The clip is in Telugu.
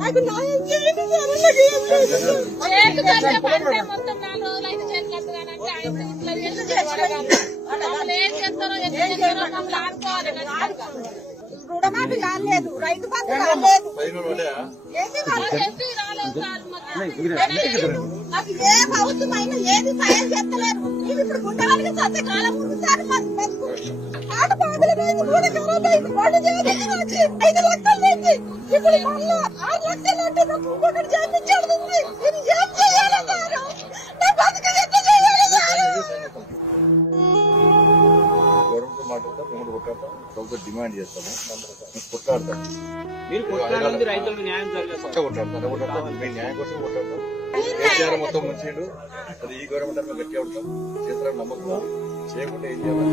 నాకు న్యాయం చేయండి సార్. మొత్తం 4 రోజులు అయితే చేతులంటే ఆయన ఇంట్లో ఏం చేస్తారో ఏం చేస్తారో మమ్మల్ని ఆడుకోవాలి. రుణమాఫీ కాలేదు, రైతు బంధు కాలేదు, నాకు ఏ అవసరమైనా ఏది సాయం చేస్తలేరు. ఇది ఇప్పుడు గుండెలకి సత్యకాలం ముందు సార్ పాట పాటలు కూడా ఖరాబ్ అయింది. వాళ్ళు చేసి వచ్చి 5 లక్షలు వేసి ఇప్పుడు మళ్ళా 6 లక్షలు అంటే నాకు ఇంకొకటి చేయించాడు. ఇది ఏం చేయాలి సార్? నా బతుకు ఎంత చేయాలి సార్? డిమాండ్ చేస్తాము, కొట్లాడతాం. మీరు కొట్లాడాలి, రైతులకు న్యాయం కొట్లాడతాం, న్యాయం కోసం కొట్లాడతాం. కేసీఆర్ మొత్తం మంచిడు, అది ఈ గవర్నమెంట్ గట్టిగా ఉంటాం. చేస్తారని నమ్మకం, చేయకుండా ఏం చేయాలి?